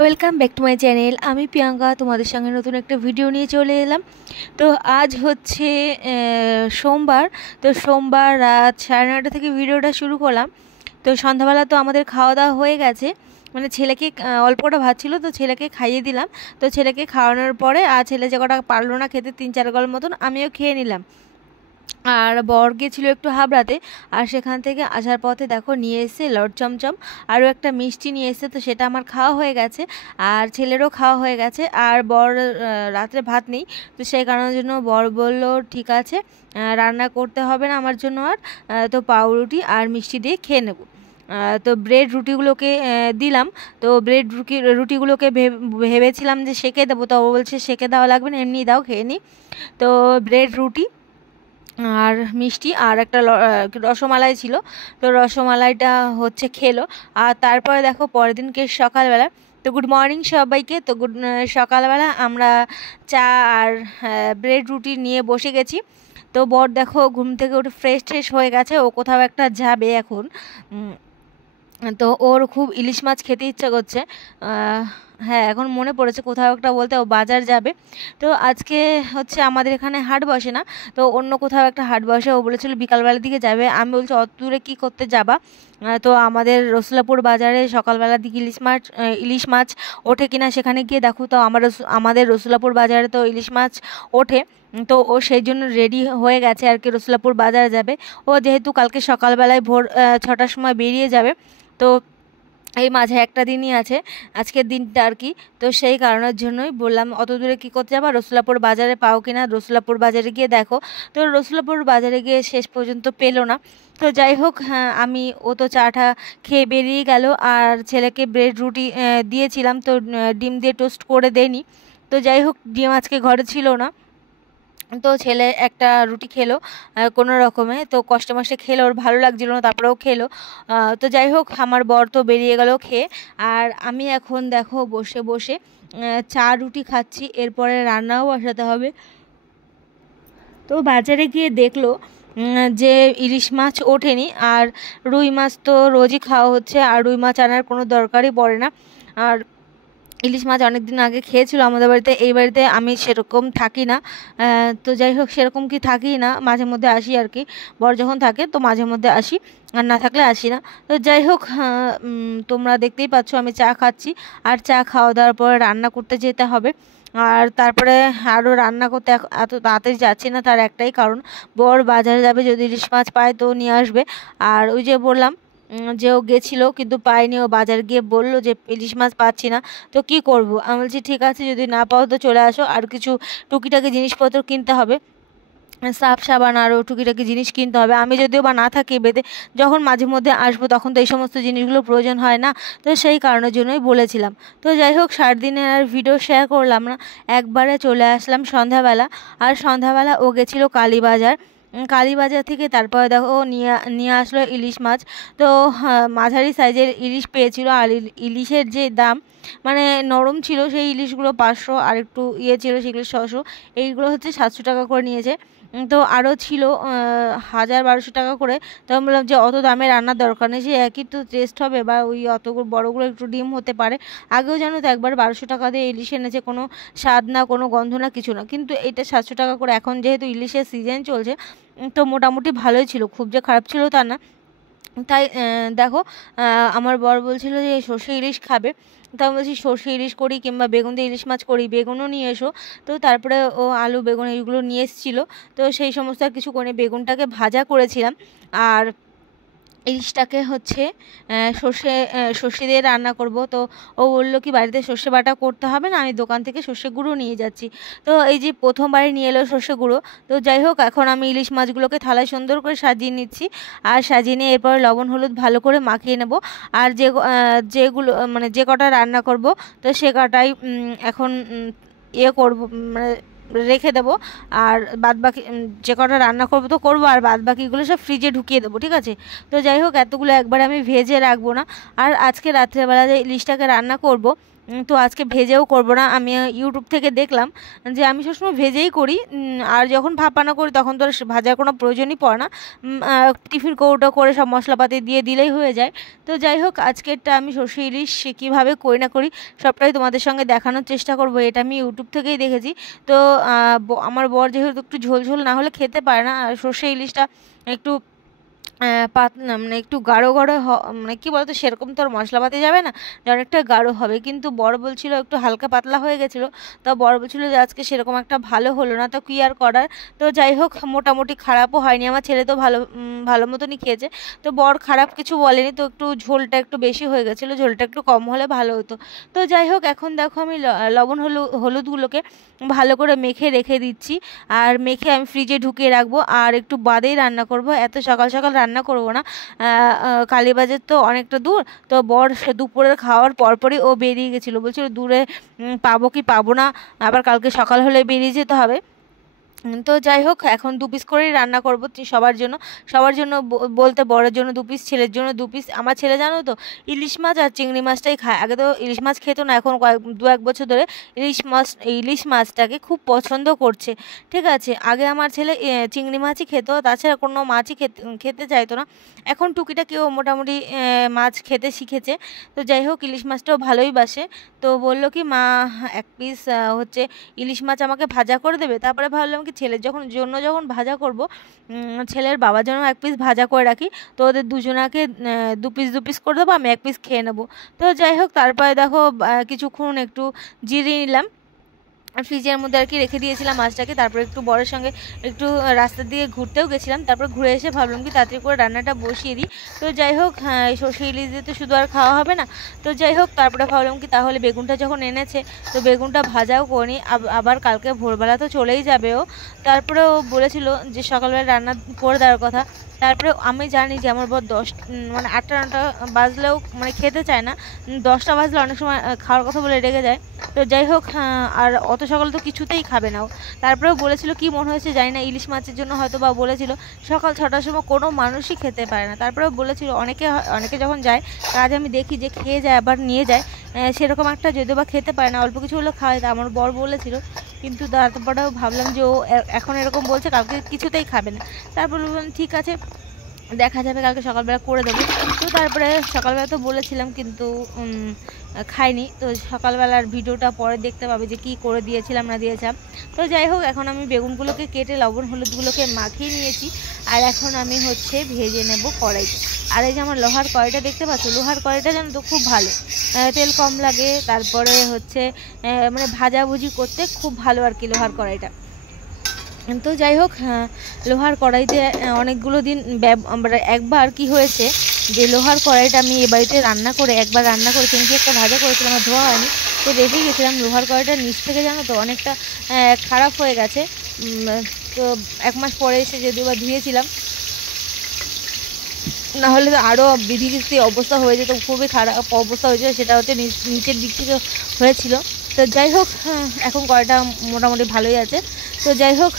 Welcome back to my channel. আমি প্রিয়াঙ্কা তোমাদের সঙ্গে নতুন একটা ভিডিও নিয়ে চলে এলাম। তো আজ হচ্ছে সোমবার। তো সোমবার রাত 9:30 থেকে ভিডিওটা শুরু করলাম। তো সন্ধ্যাবেলা তো আমাদের খাওয়া দাওয়া হয়ে গেছে, মানে ছেলেকে অল্পটা ভাত ছিল তো ছেলেকে খাইয়ে দিলাম। তো ছেলেকে খাওয়ানোর পরে আর ছেলে যে কটা পারলো না খেতে 3-4 গল মতন আমিও খেয়ে নিলাম। আর বর গেছিল একটু হাবড়াতে, আর সেখান থেকে আসার পথে দেখো নিয়ে এসে লড চমচম আরও একটা মিষ্টি নিয়ে এসে, তো সেটা আমার খাওয়া হয়ে গেছে আর ছেলেরও খাওয়া হয়ে গেছে। আর বর রাত্রে ভাত নেই, তো সেই কারণের জন্য বর বলল ঠিক আছে রান্না করতে হবে না আমার জন্য আর, তো পাউরুটি আর মিষ্টি দিয়ে খেয়ে নেব। তো ব্রেড রুটিগুলোকে দিলাম। তো ব্রেড রুটিগুলোকে ভেবেছিলাম যে সেঁকে দেবো, তো ও বলছে সেঁকে দেওয়া লাগবে না, এমনি দাও খেয়ে নিই। তো ব্রেড রুটি আর মিষ্টি আর একটা রসমালাই ছিল, তো রসমালাইটা হচ্ছে খেলো। আর তারপরে দেখো পরের দিনকে সকালবেলা, তো গুড মর্নিং সবাইকে। তো সকালবেলা আমরা চা আর ব্রেড রুটি নিয়ে বসে গেছি। তো বর দেখো ঘুম থেকে উঠে ফ্রেশ হয়ে গেছে, ও কোথাও একটা যাবে এখন। তো ওর খুব ইলিশ মাছ খেতে ইচ্ছা করছে। হ্যাঁ, এখন মনে পড়েছে কোথাও একটা বলতে ও বাজার যাবে। তো আজকে হচ্ছে আমাদের এখানে হাট বসে না, তো অন্য কোথাও একটা হাট বসে। ও বলেছিল বিকালবেলার দিকে যাবে। আমি বলছি অত দূরে কী করতে যাবা? তো আমাদের রসুলাপুর বাজারে সকালবেলার দিকে ইলিশ মাছ ওঠে কিনা সেখানে গিয়ে দেখো। তো আমাদের রসুলাপুর বাজারে তো ইলিশ মাছ ওঠে। তো ও সেই জন্য রেডি হয়ে গেছে আর কি, রসুলাপুর বাজারে যাবে। ও যেহেতু কালকে সকালবেলায় ভোর 6টার সময় বেরিয়ে যাবে, তো এই মাঝে একটা দিনই আছে আজকের দিনটা আর কি। তো সেই কারণের জন্যই বললাম অত দূরে কী করতে যাবা, রসুলাপুর বাজারে পাও কিনা, রসুলাপুর বাজারে গিয়ে দেখো। তো রসুলাপুর বাজারে গিয়ে শেষ পর্যন্ত পেলো না। তো যাই হোক, হ্যাঁ ও তো চাটা খেয়ে বেরিয়ে গেল, আর ছেলেকে ব্রেড রুটি দিয়েছিলাম, তো ডিম দিয়ে টোস্ট করে দেয়নি। তো যাই হোক, ডিম আজকে ঘরে ছিল না, তো ছেলে একটা রুটি খেলো কোনো রকমে। তো কষ্টে মষ্টে খেলো, ওর ভালো লাগছিল না, তারপরেও খেলো। তো যাই হোক, আমার বর তো বেরিয়ে গেল খেয়ে। আর আমি এখন দেখো বসে বসে চা রুটি খাচ্ছি, এরপরে রান্নাও বসাতে হবে। তো বাজারে গিয়ে দেখলো যে ইলিশ মাছ ওঠেনি, আর রুই মাছ তো রোজই খাওয়া হচ্ছে, আর রুই মাছ আনার কোনো দরকারই পড়ে না। আর ইলিশ মাছ অনেক দিন আগে খেয়েছিল আমাদের বাড়িতে, এই বাড়িতে আমি সেরকম থাকি না। তো যাই হোক, সেরকম কি থাকি না, মাঝে মধ্যে আসি আর কি। বর যখন থাকে তো মাঝে মধ্যে আসি, আর না থাকলে আসি না। তো যাই হোক, তোমরা দেখতেই পাচ্ছ আমি চা খাচ্ছি, আর চা খাওয়া দাওয়ার পরে রান্না করতে যেতে হবে। আর তারপরে আরও রান্না করতে এত তাড়াতাড়ি যাচ্ছি না, তার একটাই কারণ, বর বাজারে যাবে, যদি ইলিশ মাছ পায় তো নিয়ে আসবে। আর ওই যে বললাম যে ও গেছিলো কিন্তু পাইনি, ও বাজার গিয়ে বললো যে ইলিশ মাছ পাচ্ছি না। তো কি করব? আমি বলছি ঠিক আছে, যদি না পাও তো চলে আসো, আর কিছু টুকিটাকি জিনিসপত্র কিনতে হবে, সার্ফ সাবান আরও টুকিটাকি জিনিস কিনতে হবে। আমি যদিও বা না থাকি বেঁধে, যখন মাঝে মধ্যে আসবো তখন তো এই সমস্ত জিনিসগুলো প্রয়োজন হয় না, তো সেই কারণের জন্যই বলেছিলাম। তো যাই হোক, সারাদিনের আর ভিডিও শেয়ার করলাম না, একবারে চলে আসলাম সন্ধ্যাবেলা। আর সন্ধ্যাবেলা ও গেছিলো কালীবাজার, কালীবাজার থেকে তারপরে দেখো নিয়ে নিয়ে আসলো ইলিশ মাছ। তো মাঝারি সাইজের ইলিশ পেয়েছিল, আর ইলিশের যে দাম, মানে নরম ছিল সেই ইলিশগুলো 500, আর একটু ইয়ে ছিল সেগুলো 600, এইগুলো হচ্ছে 700 টাকা করে নিয়েছে। তো আরও ছিল 1000-1200 টাকা করে। তো আমি বললাম যে অত দামে রান্নার দরকার নেই, সে একই তো টেস্ট হবে, বা ওই অত বড়গুলো একটু ডিম হতে পারে। আগেও জানো তো একবার 1200 টাকা দিয়ে ইলিশ এনেছে, কোনো স্বাদ না, কোনো গন্ধ না, কিছু না, কিন্তু এটা 700 টাকা করে। এখন যেহেতু ইলিশের সিজন চলছে, তো মোটামুটি ভালোই ছিল, খুব যে খারাপ ছিল তা না। তাই দেখো, আমার বর বলছিল যে সর্ষে ইলিশ খাবে, তা আমি বলছি সর্ষে ইলিশ করি কিংবা বেগুন দিয়ে ইলিশ মাছ করি, বেগুনও নিয়ে এসো। তো তারপরে ও আলু বেগুন এইগুলো নিয়ে এসেছিলো, তো সেই সমস্ত আর কিছু করে বেগুনটাকে ভাজা করেছিলাম, আর ইলিশটাকে হচ্ছে সর্ষে দিয়ে রান্না করব। তো ও বললো কি বাড়িতে সর্ষে বাটা করতে হবে না, আমি দোকান থেকে সর্ষে গুঁড়ো নিয়ে যাচ্ছি। তো এই যে প্রথমবারে নিয়ে এলো সর্ষে গুঁড়ো। তো যাই হোক, এখন আমি ইলিশ মাছগুলোকে থালায় সুন্দর করে সাজিয়ে নিচ্ছি, আর সাজিয়ে নিয়ে এরপর লবণ হলুদ ভালো করে মাখিয়ে নেব। আর যেগুলো মানে যে কটা রান্না করব, তো সে কটাই এখন ইয়ে করব, মানে রেখে দেবো। আর বাদবাকি যে কটা রান্না করবো তো করবো, আর বাদবাকিগুলো সব ফ্রিজে ঢুকিয়ে দেবো, ঠিক আছে? তো যাই হোক, এতগুলো একবার আমি ভেজে রাখবো না। আর আজকে রাত্রেবেলা যে ইলিশটাকে রান্না করব, তো আজকে ভেজেও করব না। আমি ইউটিউব থেকে দেখলাম যে আমি সবসময় ভেজেই করি, আর যখন ভাপানো করি তখন তো আর ভাজার কোনো প্রয়োজনই পড়ে না। টিফিন কৌটো করে সব মশলাপাতি দিয়ে দিলেই হয়ে যায়। তো যাই হোক, আজকেরটা আমি সর্ষে ইলিশ কীভাবে করি না করি সবটাই তোমাদের সঙ্গে দেখানোর চেষ্টা করব। এটা আমি ইউটিউব থেকেই দেখেছি। তো আমার বর যেহেতু একটু ঝোল ঝোল না হলে খেতে পারে না, আর সর্ষে ইলিশটা একটু পাতলা, মানে একটু গাঢ় গাঢ় মানে কী বলতো, সেরকম তো আর মশলাপাতি যাবে না, যে অনেকটা গাঢ় হবে। কিন্তু বড় বলছিল একটু হালকা পাতলা হয়ে গেছিলো। তো বড় বলছিল যে আজকে সেরকম একটা ভালো হলো না, তো কী আর করার। তো যাই হোক, মোটামুটি খারাপও হয়নি, আমার ছেলে তো ভালো মতনই খেয়েছে। তো বর খারাপ কিছু বলেনি, তো একটু ঝোলটা একটু বেশি হয়ে গেছিলো, ঝোলটা একটু কম হলে ভালো হতো। তো যাই হোক, এখন দেখো আমি লবণ হলুদগুলোকে ভালো করে মেখে রেখে দিচ্ছি, আর মেখে আমি ফ্রিজে ঢুকিয়ে রাখবো। আর একটু বাদেই রান্না করব, এত সকাল সকাল রান্না করব না। কালীবাজার তো অনেকটা দূর। তো বর দুপুরের খাওয়ার পরপরই ও বেরিয়ে গেছিলো, বলছিল দূরে পাবো কি পাবো না, আবার কালকে সকাল হলে বেরিয়ে যেতে হবে। তো যাই হোক, এখন 2 পিস করেই রান্না করবো সবার জন্য বলতে বড়ের জন্য 2 পিস, ছেলের জন্য 2 পিস। আমার ছেলে জানো তো ইলিশ মাছ আর চিংড়ি মাছটাই খায়। আগে তো ইলিশ মাছ খেতো না, এখন 2-1 বছর ধরে ইলিশ মাছটাকে খুব পছন্দ করছে। ঠিক আছে, আগে আমার ছেলে চিংড়ি মাছই খেত, তাছাড়া কোনো মাছই খেতে চাইতো না। এখন টুকিটাকিও মোটামুটি মাছ খেতে শিখেছে। তো যাই হোক, ইলিশ মাছটাও ভালোই বাসে। তো বললো কি মা 1 পিস হচ্ছে ইলিশ মাছ আমাকে ভাজা করে দেবে। তারপরে ভাবলাম কি ছেলের যখন ভাজা করব, ছেলের বাবার জন্য 1 পিস ভাজা করে রাখি। তো ওদের দুজনাকে 2 পিস করে দেবো, আমি 1 পিস খেয়ে নেবো। তো যাই হোক, তারপরে দেখো কিছুক্ষণ একটু জিরিয়ে নিলাম, ফ্রিজের মধ্যে আর কি রেখে দিয়েছিলাম মাছটাকে। তারপরে একটু বরের সঙ্গে একটু রাস্তার দিকে ঘুরতেও গেছিলাম। তারপর ঘুরে এসে ভাবলাম কি তাড়াতাড়ি করে রান্নাটা বসিয়ে দিই। তো যাই হোক, এই সর্ষে ইলিশ দিয়ে তো শুধু আর খাওয়া হবে না। তো যাই হোক, তারপরে ভাবলাম কি তাহলে বেগুনটা যখন এনেছে, তো বেগুনটা ভাজাও করিনি, আবার কালকে ভোরবেলা তো চলেই যাবে ও। তারপরে ও বলেছিল যে সকালবেলা রান্না করে দেওয়ার কথা। তারপরে আমি জানি যে আমার বর 8টা-9টা বাজলেও মানে খেতে চায় না, 10টা বাজলে অনেক সময় খাওয়ার কথা বলে রেগে যায়। তো যাই হোক, আর অত সকালে তো কিছুতেই খাবে না ও। তারপরেও বলেছিল, কি মনে হয়েছে জানি না, ইলিশ মাছের জন্য হয়তো বা বলেছিল। সকাল 6টার সময় কোনো মানুষই খেতে পারে না। তারপরেও বলেছিল, অনেকে যখন যায় কাজ আমি দেখি যে খেয়ে যায় আবার নিয়ে যায়, সেরকম একটা যদিও বা খেতে পারে না, অল্প কিছু হলেও খাওয়ায়। তা আমার বর বলেছিল, কিন্তু তারপরেও ভাবলাম যে ও এখন এরকম বলছে, কালকে কিছুতেই খাবে না। তারপর বললাম ঠিক আছে, দেখা যাবে, কালকে সকালবেলা করে দেবো। তো তারপরে সকালবেলা তো বলেছিলাম, কিন্তু খাইনি। তো সকালবেলার ভিডিওটা পরে দেখতে পাবে যে কি করে দিয়েছিলাম না দিয়েছিলাম। তো যাই হোক, এখন আমি বেগুনগুলোকে কেটে লবণ হলুদগুলোকে মাখিয়ে নিয়েছি, আর এখন আমি হচ্ছে ভেজে নেব কড়াইতে। আর এই যে আমার লোহার কড়াইটা দেখতে পাচ্ছ, লোহার কড়াইটা জানো তো খুব ভালো, তেল কম লাগে, তারপরে হচ্ছে মানে ভাজাভুজি করতে খুব ভালো আর কি লোহার কড়াইটা। তো যাই হোক, লোহার কড়াইতে অনেকগুলো দিন একবার কি হয়েছে যে লোহার কড়াইটা আমি এ বাড়িতে একবার রান্না করে কিন্তু একটা ভাজা করেছিলাম, আমার ধোয়া হয়নি। তো রেখে গেছিলাম, লোহার কড়াইটার নিচ থেকে জানো তো অনেকটা খারাপ হয়ে গেছে। তো 1 মাস পরে এসে যদিও বা ধুয়েছিলাম, নাহলে তো আরও বিধিকিস্তি অবস্থা হয়ে যেত, খুবই খারাপ অবস্থা হয়েছিল। সেটা হচ্ছে নিচের দিক থেকে হয়েছিল। তো যাই হোক, এখন কড়াইটা মোটামুটি ভালোই আছে। তো যাই হোক,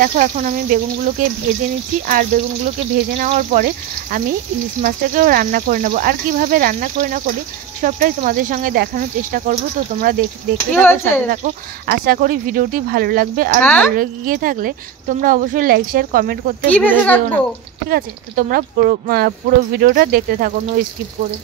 দেখো এখন আমি বেগুনগুলোকে ভেজে নিচ্ছি, আর বেগুনগুলোকে ভেজে নেওয়ার পরে আমি ইলিশ মাছটাকেও রান্না করে নেবো। আর কিভাবে রান্না করে না করি সবটাই তোমাদের সঙ্গে দেখানোর চেষ্টা করব। তো তোমরা দেখতে থাকো, আশা করি ভিডিওটি ভালো লাগবে। আর ভালো লেগে থাকলে তোমরা অবশ্যই লাইক শেয়ার কমেন্ট করতে ভুলে যেও না, ঠিক আছে? তো তোমরা পুরো ভিডিওটা দেখতে থাকো, নো স্কিপ করে।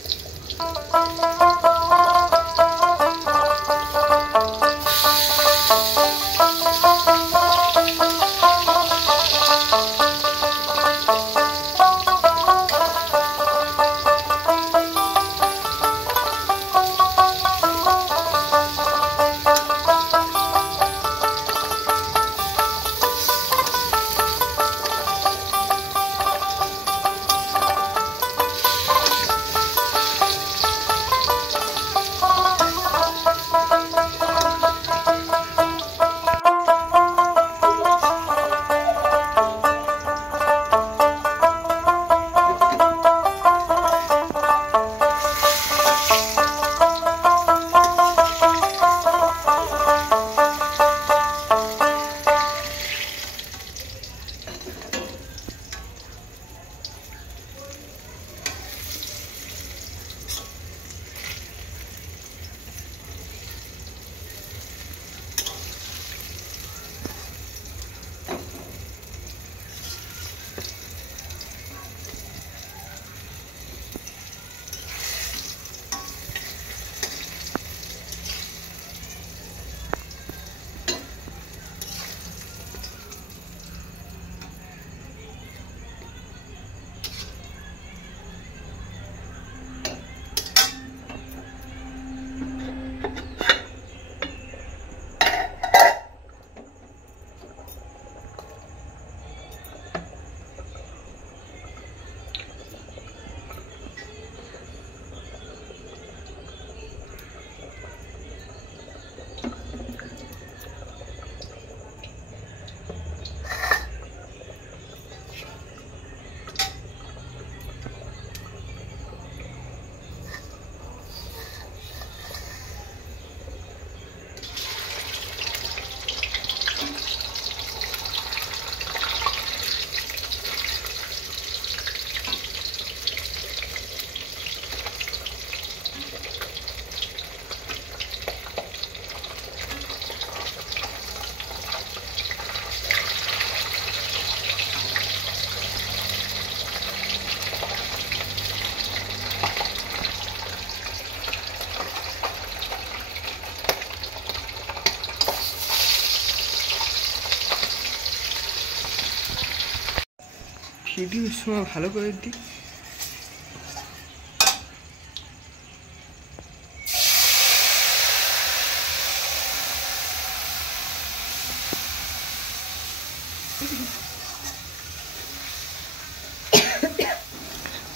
সিটির সময় ভালো করে দিই।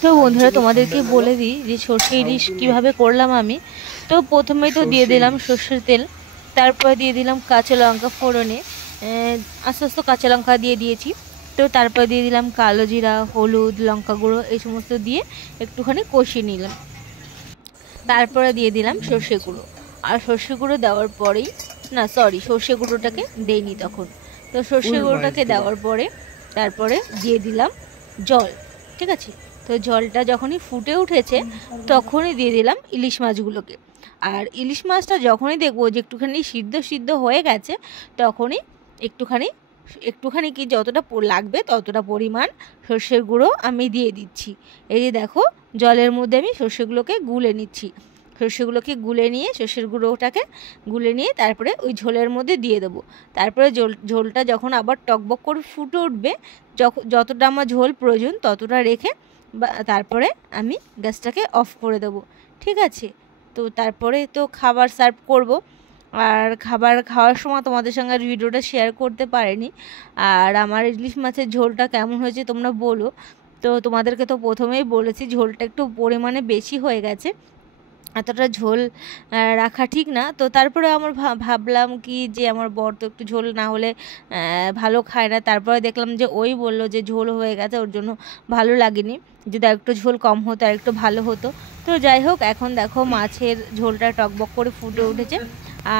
তো বন্ধুরা তোমাদেরকে বলে দিই যে সর্ষে ইলিশ কীভাবে করলাম আমি। তো প্রথমেই তো দিয়ে দিলাম সর্ষের তেল, তারপরে দিয়ে দিলাম কাঁচা লঙ্কা ফোড়নে, আস্তে আস্তে কাঁচা লঙ্কা দিয়ে দিয়েছি। তো তারপরে দিয়ে দিলাম কালো জিরা, হলুদ, লঙ্কা গুঁড়ো এই সমস্ত দিয়ে একটুখানি কষিয়ে নিলাম। তারপরে দিয়ে দিলাম সর্ষে গুঁড়ো, আর সর্ষে গুঁড়ো দেওয়ার পরেই সর্ষে গুঁড়োটাকে দেইনি তখন। তো সর্ষে গুঁড়োটাকে দেওয়ার পরে তারপরে দিয়ে দিলাম জল, ঠিক আছে। তো জলটা যখনই ফুটে উঠেছে তখনই দিয়ে দিলাম ইলিশ মাছগুলোকে। আর ইলিশ মাছটা যখনই দেখবো যে একটুখানি সিদ্ধ হয়ে গেছে তখনই একটুখানি কি যতটা লাগবে ততটা পরিমাণ সর্ষের গুঁড়ো আমি দিয়ে দিচ্ছি। এই যে দেখো জলের মধ্যে আমি সর্ষেগুলোকে গুলে নিচ্ছি। সর্ষেগুলোকে গুলে নিয়ে সর্ষের গুঁড়োটাকে গুলে নিয়ে তারপরে ওই ঝোলের মধ্যে দিয়ে দেবো। তারপরে ঝোলটা যখন আবার টকবক করে ফুটে উঠবে, যতটা আমার ঝোল প্রয়োজন ততটা রেখে তারপরে আমি গ্যাসটাকে অফ করে দেবো, ঠিক আছে। তো তারপরে তো খাবার সার্ভ করব। আর খাবার খাওয়ার সময় তোমাদের সঙ্গে আর ভিডিওটা শেয়ার করতে পারিনি। আর আমার ইলিশ মাছের ঝোলটা কেমন হয়েছে তোমরা বলো। তো তোমাদেরকে তো প্রথমেই বলেছি ঝোলটা একটু পরিমাণে বেশি হয়ে গেছে, এতটা ঝোল রাখা ঠিক না। তো তারপরে আমার ভাবলাম কি যে আমার বর তো একটু ঝোল না হলে ভালো খায় না। তারপরে দেখলাম যে ওই বললো যে ঝোল হয়ে গেছে, ওর জন্য ভালো লাগেনি, যদি আরেকটু ঝোল কম হতো আর একটু ভালো হতো। তো যাই হোক, এখন দেখো মাছের ঝোলটা টকবক করে ফুটে উঠেছে,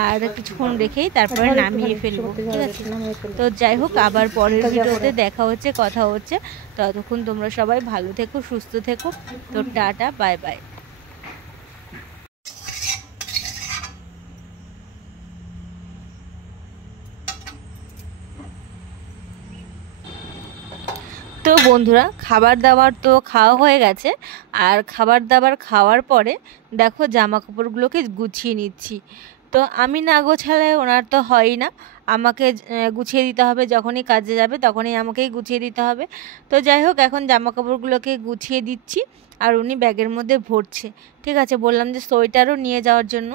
আর কিছুক্ষণ রেখেই তারপরে নামিয়ে ফেলবো, ঠিক আছে। তো যাই হোক, আবার পরের ভিডিওতে দেখা হচ্ছে, কথা হচ্ছে। ততক্ষণ তোমরা সবাই ভালো থেকো, সুস্থ থেকো। তো টাটা, বাই বাই। তো বন্ধুরা, খাবার দাবার তো খাওয়া হয়ে গেছে। আর খাবার দাবার খাওয়ার পরে দেখো জামা কাপড়গুলোকে গুছিয়ে নিচ্ছি। তো আমি না গোছালে ওনার তো হয়ই না, আমাকে গুছিয়ে দিতে হবে। যখনই কাজে যাবে তখনই আমাকেই গুছিয়ে দিতে হবে। তো যাই হোক, এখন জামা কাপড়গুলোকে গুছিয়ে দিচ্ছি আর উনি ব্যাগের মধ্যে ভরছে, ঠিক আছে। বললাম যে সোয়েটারও নিয়ে যাওয়ার জন্য।